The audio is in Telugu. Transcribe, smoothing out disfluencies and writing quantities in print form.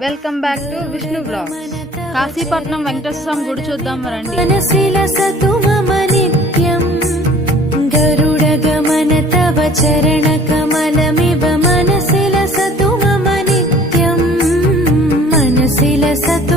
Welcome back to Vishnu blogs. Kashipatnam Venkateswara స్వామి గుడి చూద్దాం రండి. మనసిల సతుమమ నిత్యం గరుడ గమన తవ చరణ కమలమివ మనసిల సతుమమ నిత్యం మనసిల సతు